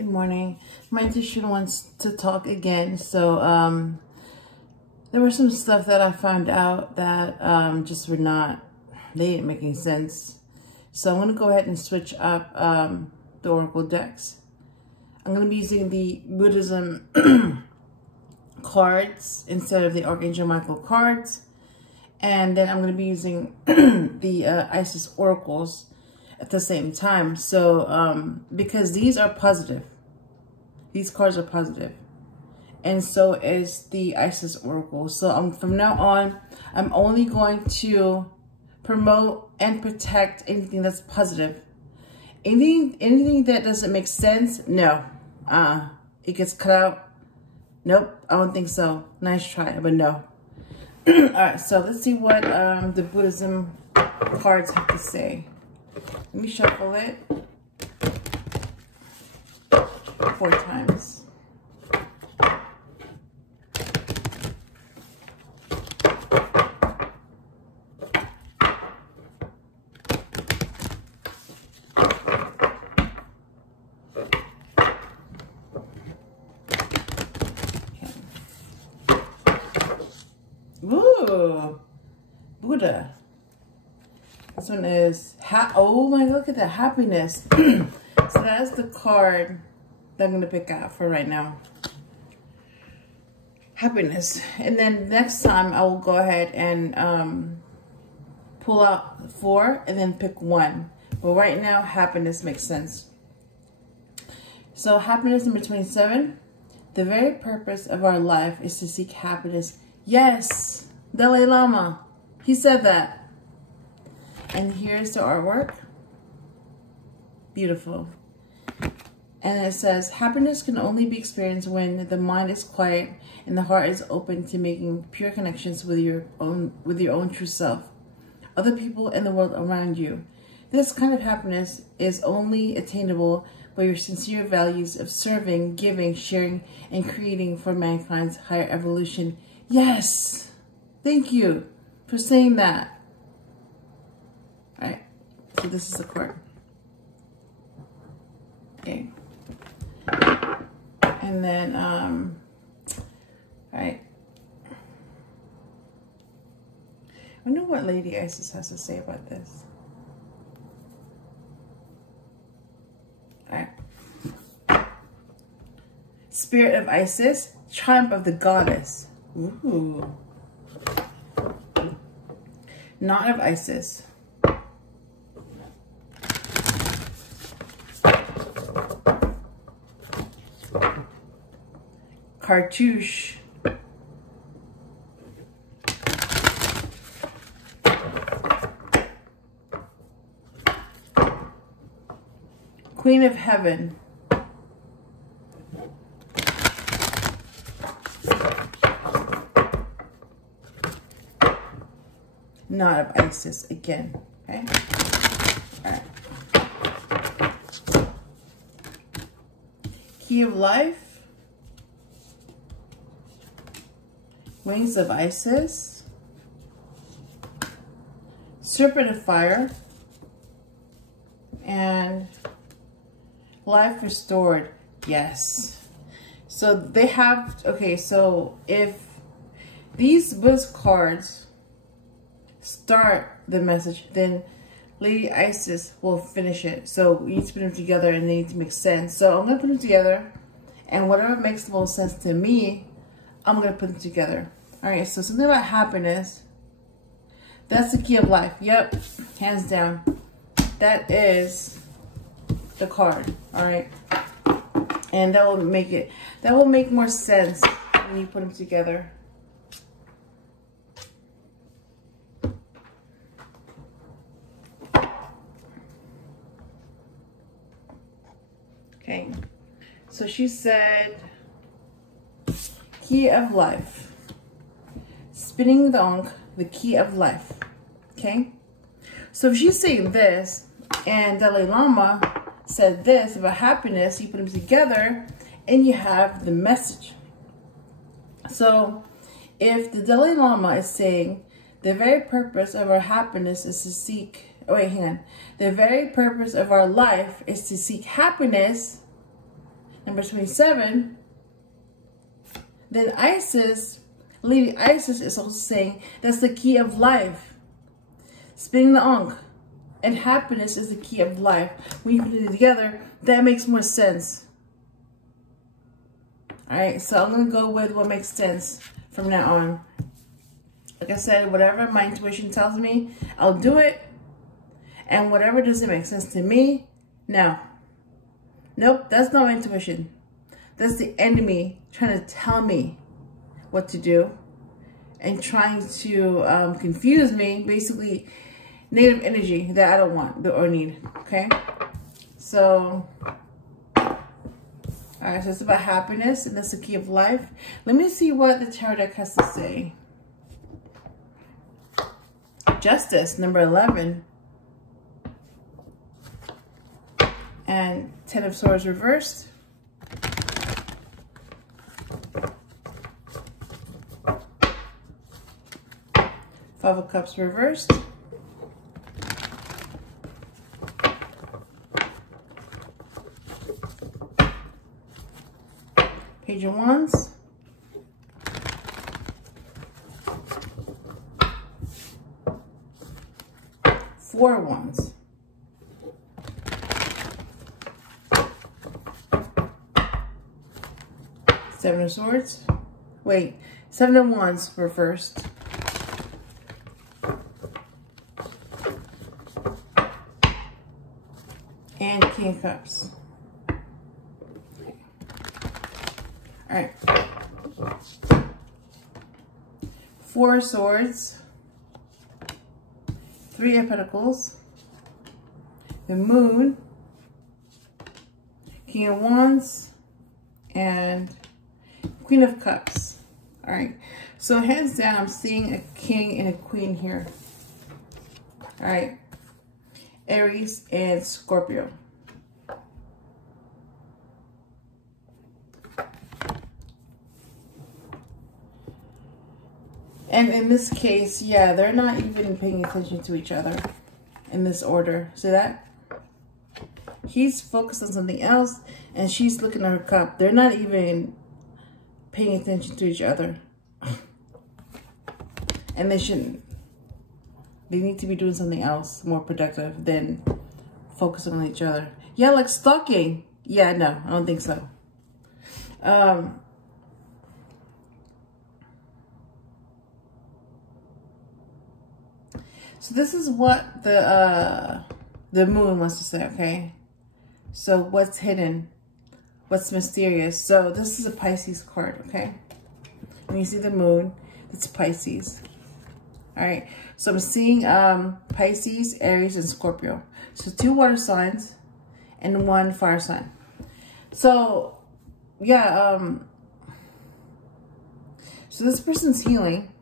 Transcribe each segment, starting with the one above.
Good morning. My intuition wants to talk again. So there was some stuff that I found out that just were not, they didn't make any sense. So I'm going to go ahead and switch up the Oracle decks. I'm going to be using the Buddhism cards instead of the Archangel Michael cards. And then I'm going to be using the Isis Oracles at the same time. So because these are positive, these cards are positive, and so is the Isis Oracle. So from now on, I'm only going to promote and protect anything that's positive. Anything that doesn't make sense, no, it gets cut out. Nope, I don't think so. Nice try, but no. All right, so let's see what the Buddhism cards have to say. Let me shuffle it 4 times. Ooh, Buddha. This one is, oh my, look at that, happiness. So that's the card that I'm going to pick out for right now. Happiness. And then next time I will go ahead and pull out 4 and then pick 1. But right now, happiness makes sense. So happiness number 27. The very purpose of our life is to seek happiness. Yes, Dalai Lama. He said that. And here's the artwork. Beautiful. And it says, happiness can only be experienced when the mind is quiet and the heart is open to making pure connections with your own true self, other people, and the world around you. This kind of happiness is only attainable by your sincere values of serving, giving, sharing, and creating for mankind's higher evolution. Yes! Thank you for saying that. All right, so this is the card. Okay. And then, all right. I wonder what Lady Isis has to say about this. All right. Spirit of Isis, triumph of the goddess. Ooh. Knot of Isis. Cartouche. Queen of Heaven. Knot of Isis again. Okay. All right. Key of Life. Wings of Isis, Serpent of Fire, and Life Restored. Yes. So they have, okay, so if these Buddhist cards start the message, then Lady Isis will finish it. So you need to put them together and they need to make sense. So I'm going to put them together, and whatever makes the most sense to me, I'm going to put them together. All right, so something about happiness. That's the key of life. Yep, hands down. That is the card. All right. And that will make more sense when you put them together. Okay. So she said, key of life. Spinning the Ankh, the key of life. Okay? So if she's saying this, and Dalai Lama said this about happiness, you put them together, and you have the message. So if the Dalai Lama is saying, the very purpose of our happiness is to seek, oh wait, hang on. The very purpose of our life is to seek happiness, Number 27. Then Isis, Lady Isis is also saying that's the key of life. Spinning the Ankh. And happiness is the key of life. When you put it together, that makes more sense. Alright, so I'm going to go with what makes sense from now on. Like I said, whatever my intuition tells me, I'll do it. And whatever doesn't make sense to me, no. Nope, that's not my intuition. That's the enemy trying to tell me what to do and trying to confuse me, basically negative energy that I don't want or need, okay? So, all right, so it's about happiness, and that's the key of life. Let me see what the tarot deck has to say. Justice, number 11. And 10 of Swords reversed. Five of Cups reversed. Page of Wands. Four of Wands. Seven of Swords. Wait, Seven of Wands reversed. And King of Cups. All right. Four of Swords. Three of Pentacles. The Moon. King of Wands. And Queen of Cups. All right. So hands down, I'm seeing a king and a queen here. All right. Aries and Scorpio. And in this case, yeah, they're not even paying attention to each other in this order. See that? He's focused on something else and she's looking at her cup. They're not even paying attention to each other. And they shouldn't. They need to be doing something else more productive than focusing on each other. Yeah, like stalking. Yeah, no, I don't think so. So this is what the moon wants to say, okay? So what's hidden? What's mysterious? So this is a Pisces card, okay? When you see the moon, it's Pisces. All right, so I'm seeing Pisces, Aries, and Scorpio. So 2 water signs and 1 fire sign. So, yeah, so this person's healing.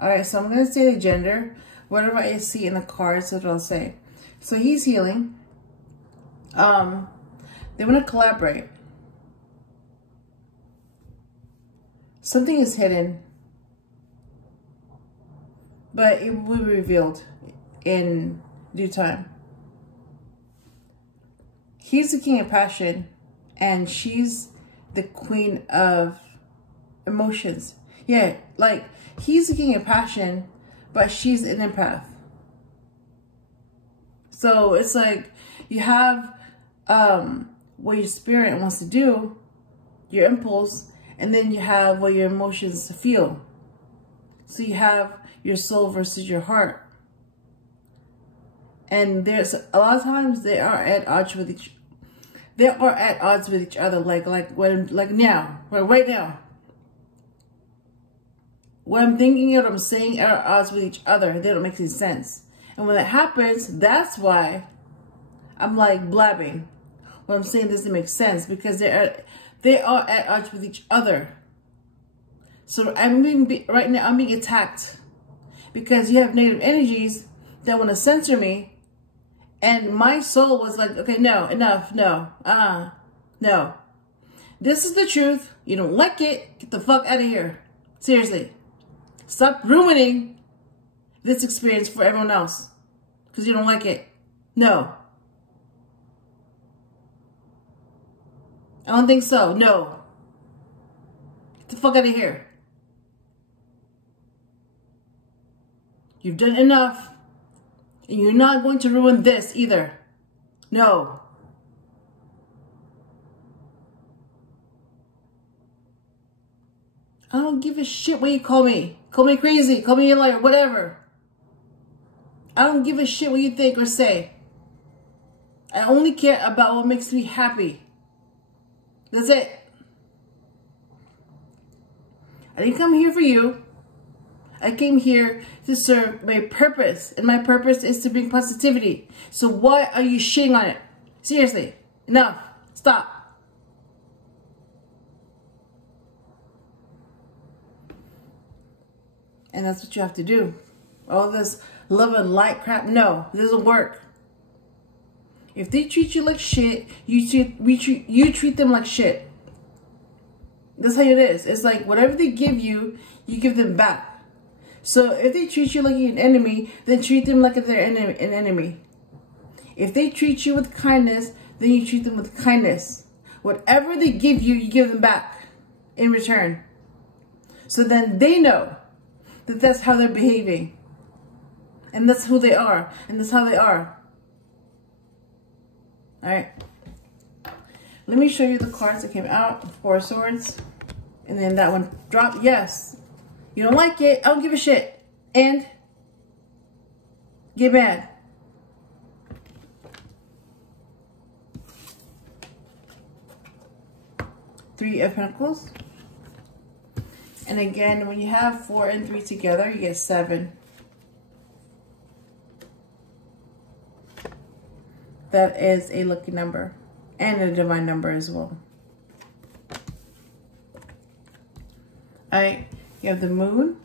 All right, so I'm going to say the gender. Whatever I see in the cards, that's what I'll say. So he's healing. They want to collaborate. Something is hidden, but it will be revealed in due time. He's the king of passion, and she's the queen of emotions. Yeah, like, he's the king of passion, but she's an empath. So it's like you have what your spirit wants to do, your impulse, and then you have what your emotions feel. So you have your soul versus your heart. And there's a lot of times they are at odds with each other, like now, right now. What I'm thinking and what I'm saying are at odds with each other. They don't make any sense. And when that happens, that's why I'm like blabbing. What I'm saying doesn't make sense because they are at odds with each other. So right now I'm being attacked because you have negative energies that want to censor me, and my soul was like, okay, no, enough, no, no. This is the truth. You don't like it? Get the fuck out of here. Seriously. Stop ruining this experience for everyone else because you don't like it. No. I don't think so. No. Get the fuck out of here. You've done enough. And you're not going to ruin this either. No. I don't give a shit what you call me. Call me crazy. Call me a liar. Whatever. I don't give a shit what you think or say. I only care about what makes me happy. That's it. I didn't come here for you. I came here to serve my purpose. And my purpose is to bring positivity. So why are you shitting on it? Seriously. Enough. Stop. And that's what you have to do. All this love and light crap. No, it doesn't work. If they treat you like shit, you treat them like shit. That's how it is. It's like whatever they give you, you give them back. So if they treat you like an enemy, then treat them like they're an enemy. If they treat you with kindness, then you treat them with kindness. Whatever they give you, you give them back in return. So then they know that that's how they're behaving. And that's who they are. And that's how they are. Alright. Let me show you the cards that came out. Four of Swords. And then that one dropped. Yes. You don't like it. I don't give a shit. And get mad. Three of Pentacles. And again, when you have 4 and 3 together, you get 7. That is a lucky number and a divine number as well. All right, you have the Moon,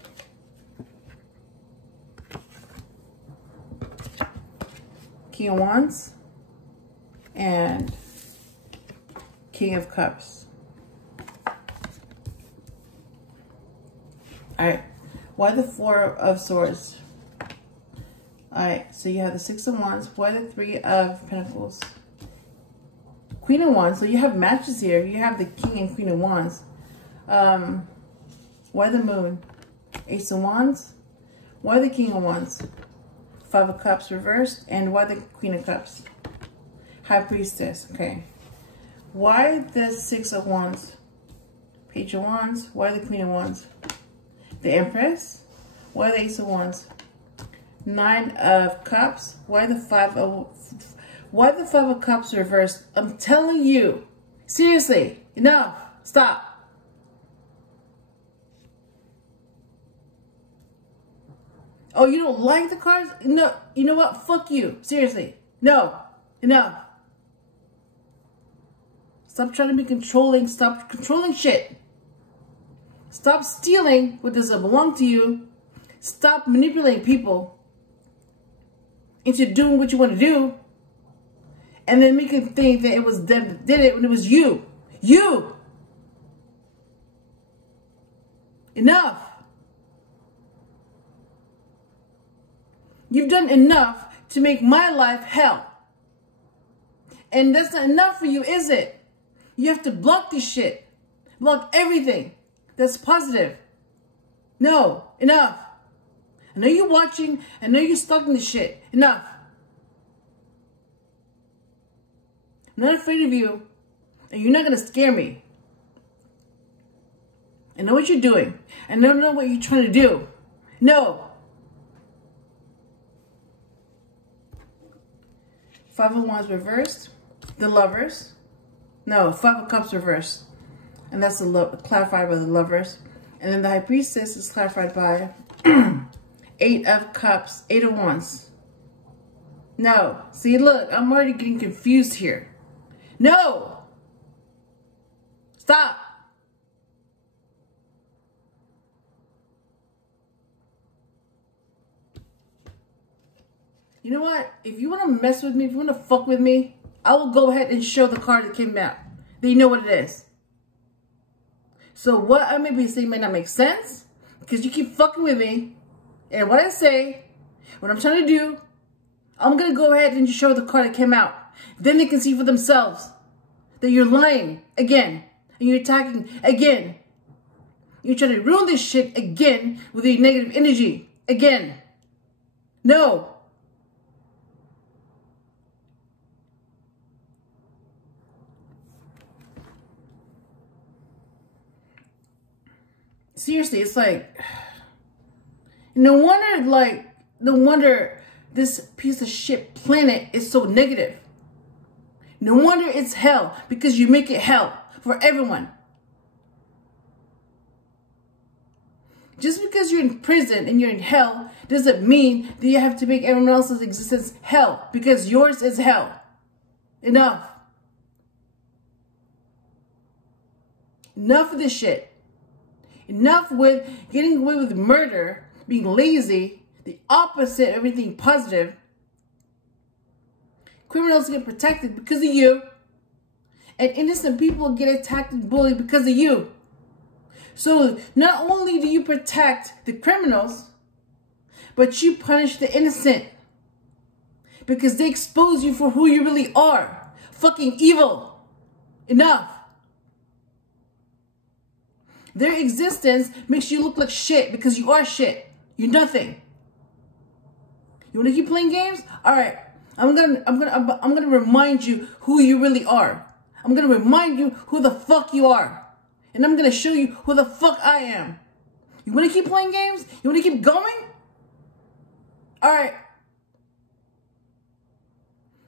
King of Wands, and King of Cups. All right, why the Four of Swords? All right, so you have the Six of Wands. Why the Three of Pentacles? Queen of Wands. So you have matches here. You have the King and Queen of Wands. Why the Moon? Ace of Wands. Why the King of Wands? Five of Cups reversed. And why the Queen of Cups? High Priestess. Okay. Why the Six of Wands? Page of Wands. Why the Queen of Wands? The Empress. Why the Ace of Wands? Nine of Cups. Why the Five of Cups reversed? I'm telling you. Seriously. Enough. Stop. Oh, you don't like the cards? No. You know what? Fuck you. Seriously. No. Enough. Stop trying to be controlling. Stop controlling shit. Stop stealing what doesn't belong to you. Stop manipulating people into doing what you want to do, and then make them think that it was them that did it when it was you. You! Enough! You've done enough to make my life hell. And that's not enough for you, is it? You have to block this shit. Block everything that's positive. No, enough. I know you're watching. I know you're stalking this shit. Enough. I'm not afraid of you. And you're not going to scare me. I know what you're doing. I don't know what you're trying to do. No. Five of Wands reversed. The Lovers. No, Five of Cups reversed. And that's clarified by the Lovers. And then the High Priestess is clarified by Eight of Cups, Eight of Wands. No. See, look, I'm already getting confused here. No. Stop. You know what? If you want to mess with me, if you want to fuck with me, I will go ahead and show the card that came out. Then you know what it is. So what I may be saying may not make sense because you keep fucking with me. And what I say, what I'm trying to do, I'm going to go ahead and just show the card that came out. Then they can see for themselves that you're lying again. And you're attacking again. You're trying to ruin this shit again with your negative energy. Again. No. Seriously, it's like, no wonder this piece of shit planet is so negative. No wonder it's hell, because you make it hell for everyone. Just because you're in prison and you're in hell doesn't mean that you have to make everyone else's existence hell, because yours is hell. Enough. Enough of this shit. Enough with getting away with murder, being lazy, the opposite of everything positive. Criminals get protected because of you. And innocent people get attacked and bullied because of you. So not only do you protect the criminals, but you punish the innocent. Because they expose you for who you really are. Fucking evil. Enough. Their existence makes you look like shit because you are shit. You're nothing. You want to keep playing games? All right. I'm gonna remind you who you really are. I'm gonna remind you who the fuck you are. And I'm gonna show you who the fuck I am. You wanna keep playing games? You wanna keep going? Alright.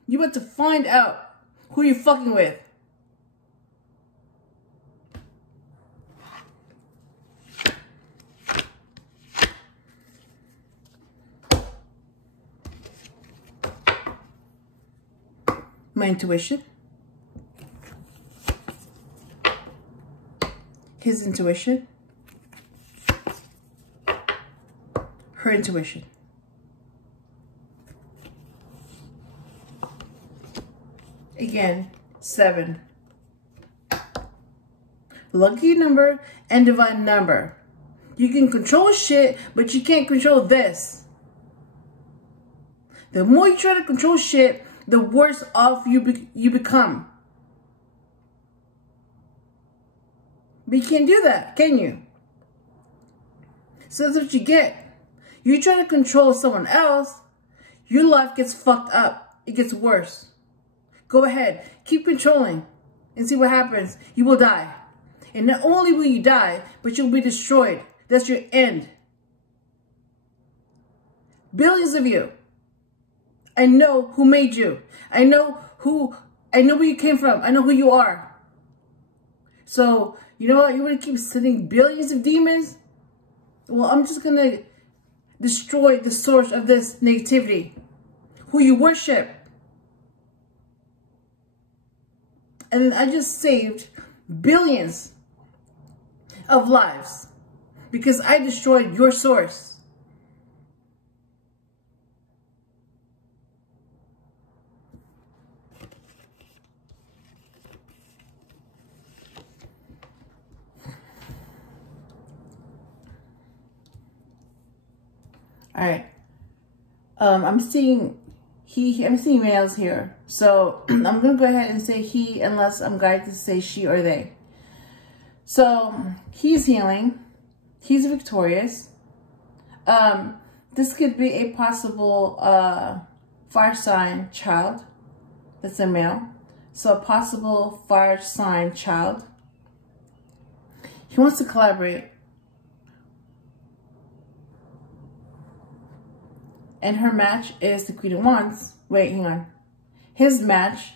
You about to find out who you're fucking with. My intuition. His intuition. Her intuition. Again, 7. Lucky number and divine number. You can control shit, but you can't control this. The more you try to control shit, the worse off you become. But you can't do that, can you? So that's what you get. You try to control someone else, your life gets fucked up. It gets worse. Go ahead, keep controlling and see what happens. You will die. And not only will you die, but you'll be destroyed. That's your end. Billions of you. I know who made you. I know where you came from. I know who you are. So, you know what? You want to keep sending billions of demons? Well, I'm just going to destroy the source of this negativity. Who you worship. And then I just saved billions of lives because I destroyed your source. All right. I'm seeing males here. So I'm going to go ahead and say he unless I'm guided to say she or they. So he's healing. He's victorious. This could be a possible fire sign child. That's a male. So a possible fire sign child. He wants to collaborate. And her match is the Queen of Wands. Wait, hang on. His match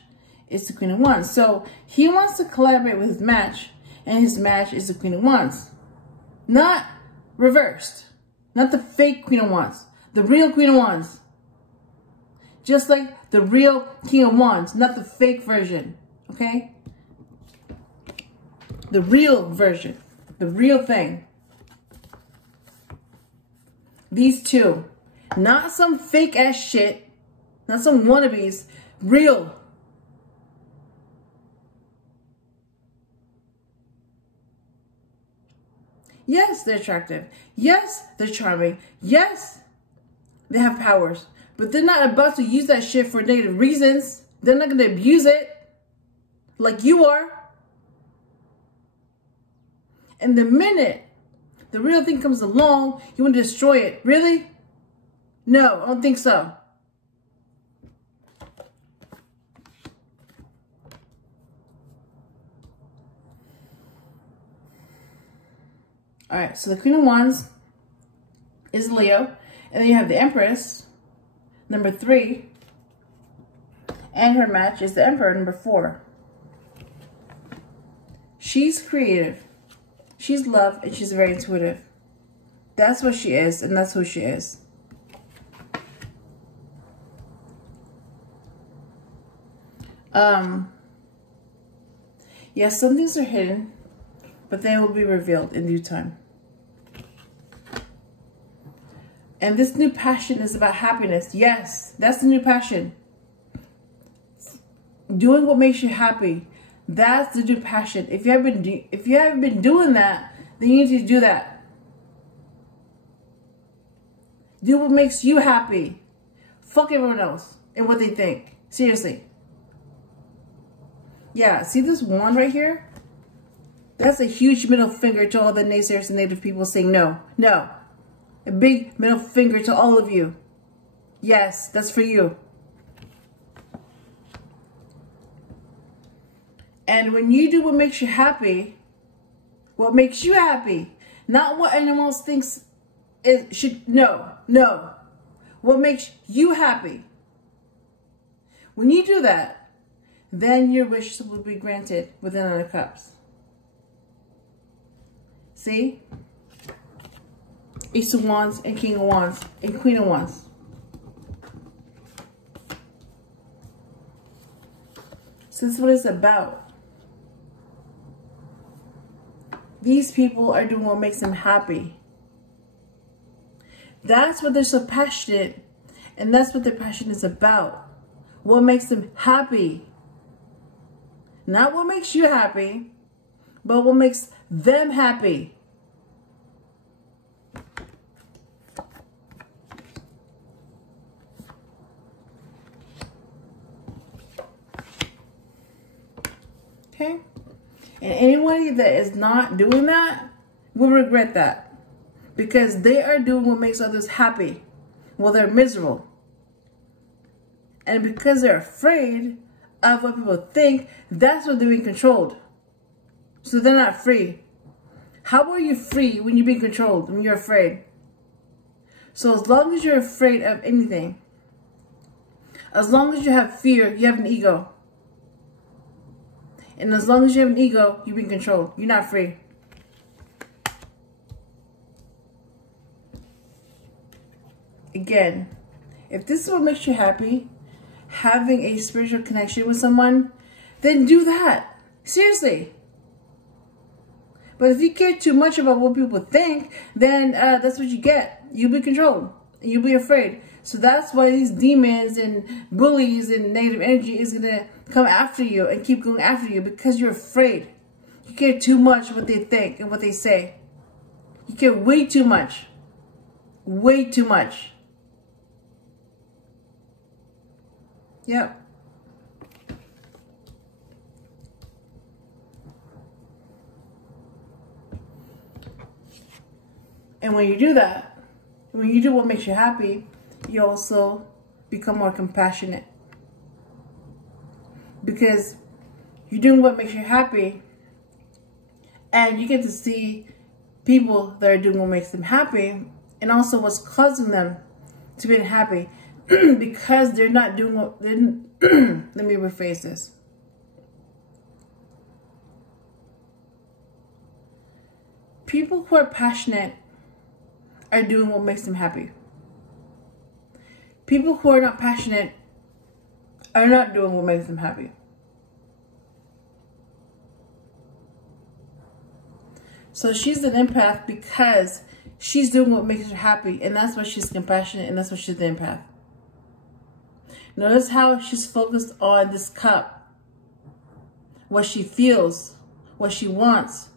is the Queen of Wands. So he wants to collaborate with his match, and his match is the Queen of Wands. Not reversed. Not the fake Queen of Wands. The real Queen of Wands. Just like the real King of Wands, not the fake version. Okay? The real version. The real thing. These two. Not some fake ass shit. Not some wannabes. Real. Yes, they're attractive. Yes, they're charming. Yes, they have powers. But they're not about to use that shit for negative reasons. They're not going to abuse it. like you are. And the minute the real thing comes along, you want to destroy it. Really? No, I don't think so. All right, so the Queen of Wands is Leo. And then you have the Empress, number 3. And her match is the Emperor, number 4. She's creative. She's love, and she's very intuitive. That's what she is, and that's who she is. Yes, some things are hidden, but they will be revealed in due time. And this new passion is about happiness. Yes, that's the new passion. Doing what makes you happy. That's the new passion. If you haven't been doing that, then you need to do that. Do what makes you happy. Fuck everyone else and what they think. Seriously. Yeah, see this wand right here? That's a huge middle finger to all the naysayers and negative people saying no. No. A big middle finger to all of you. Yes, that's for you. And when you do what makes you happy, not what anyone else thinks no. What makes you happy. When you do that, then your wishes will be granted with the Nine of Cups. See? Ace of Wands and King of Wands and Queen of Wands. So this is what it's about. These people are doing what makes them happy. That's what they're so passionate, and that's what their passion is about. What makes them happy. Not what makes you happy, but what makes them happy. Okay? And anybody that is not doing that will regret that. Because they are doing what makes others happy. Well, they're miserable. And because they're afraid of what people think, that's what they're being controlled. So they're not free. How are you free when you're being controlled, when you're afraid? So as long as you're afraid of anything, as long as you have fear, you have an ego. And as long as you have an ego, you're being controlled. You're not free. Again, if this is what makes you happy, having a spiritual connection with someone, then do that. Seriously. But if you care too much about what people think, then that's what you get. You'll be controlled. And you'll be afraid. So that's why these demons and bullies and negative energy is going to come after you and keep going after you because you're afraid. You care too much what they think and what they say. You care way too much. Way too much. Yep. And when you do that, when you do what makes you happy, you also become more compassionate. Because you're doing what makes you happy, and you get to see people that are doing what makes them happy, and also what's causing them to be unhappy. Because they're not doing what... let me rephrase this. People who are passionate are doing what makes them happy. People who are not passionate are not doing what makes them happy. So she's an empath because she's doing what makes her happy, and that's why she's compassionate, and that's why she's an empath. Notice how she's focused on this cup. What she feels, what she wants.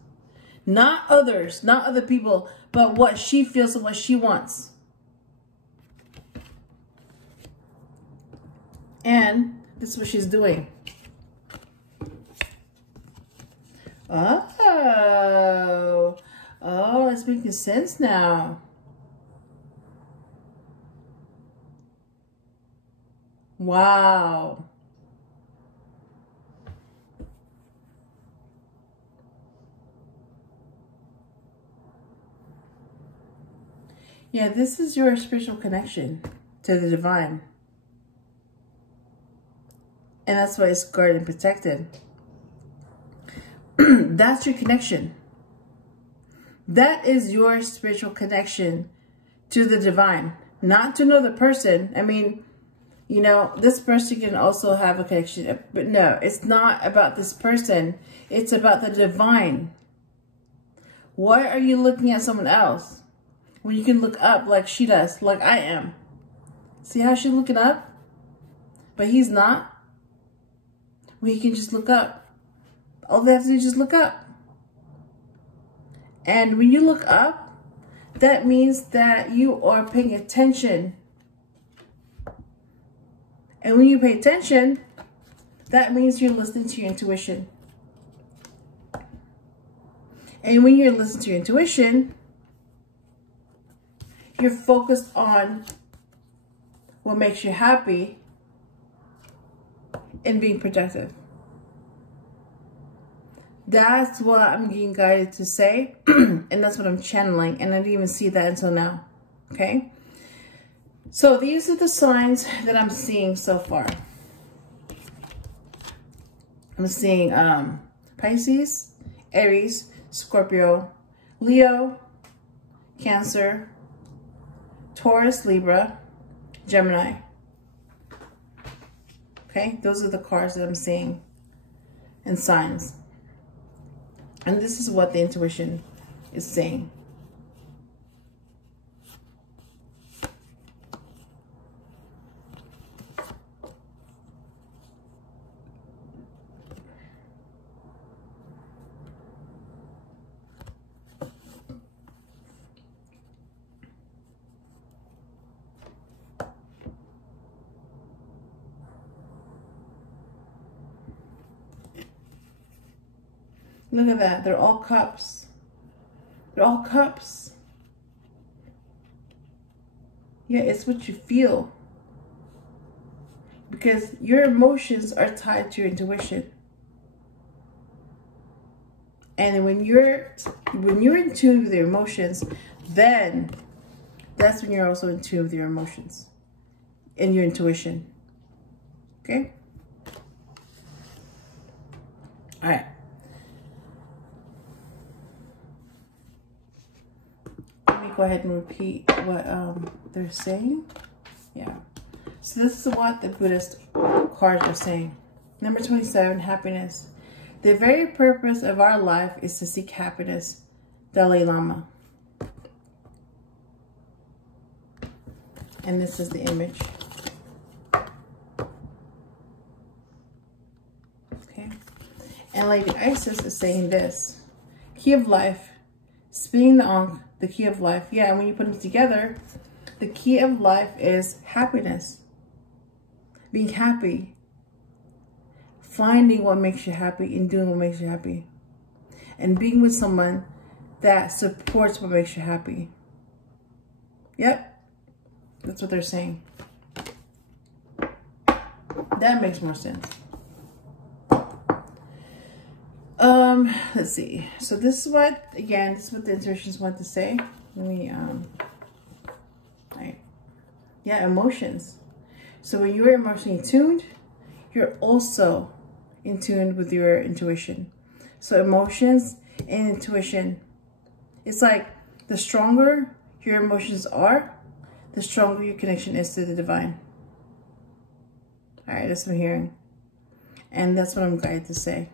Not others, not other people, but what she feels and what she wants. And this is what she's doing. Oh. Oh, it's making sense now. Wow. Yeah, this is your spiritual connection to the divine. And that's why it's guarded and protected. That's your connection. That is your spiritual connection to the divine, not to another person. I mean, you know, this person can also have a connection, but no, it's not about this person. It's about the divine. Why are you looking at someone else when you can look up like she does, like I am? See how she's looking up? But he's not. Well, he can just look up. All they have to do is just look up. And when you look up, that means that you are paying attention. And when you pay attention, that means you're listening to your intuition. And when you're listening to your intuition, you're focused on what makes you happy and being productive. That's what I'm getting guided to say. And that's what I'm channeling. And I didn't even see that until now. Okay? So these are the signs that I'm seeing so far. I'm seeing Pisces, Aries, Scorpio, Leo, Cancer, Taurus, Libra, Gemini. Okay? Those are the cards that I'm seeing and signs. And this is what the intuition is saying. Look at that. They're all cups. They're all cups. Yeah, it's what you feel. Because your emotions are tied to your intuition. And when you're in tune with your emotions, then that's when you're also in tune with your emotions and your intuition. Okay? All right. Let me go ahead and repeat what they're saying. Yeah. So this is what the Buddhist cards are saying. Number 27, happiness. The very purpose of our life is to seek happiness. Dalai Lama. And this is the image. Okay. And Lady Isis is saying this. Key of life. Spinning the Ankh, the key of life. Yeah, and when you put them together, the key of life is happiness. Being happy. Finding what makes you happy and doing what makes you happy. And being with someone that supports what makes you happy. Yep. That's what they're saying. That makes more sense. Let's see. So this is what, again, this is what the intuitions want to say. Let me, right. Yeah, emotions. So when you're emotionally tuned, you're also in tune with your intuition. So emotions and intuition, it's like the stronger your emotions are, the stronger your connection is to the divine. All right, that's what I'm hearing. And that's what I'm guided to say.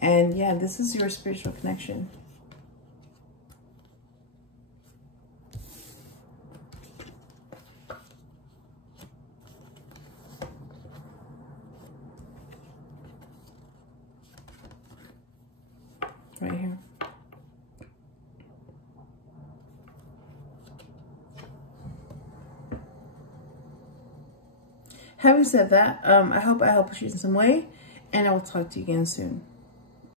And yeah, this is your spiritual connection. Right here. Having said that, I hope I helped you in some way, and I will talk to you again soon.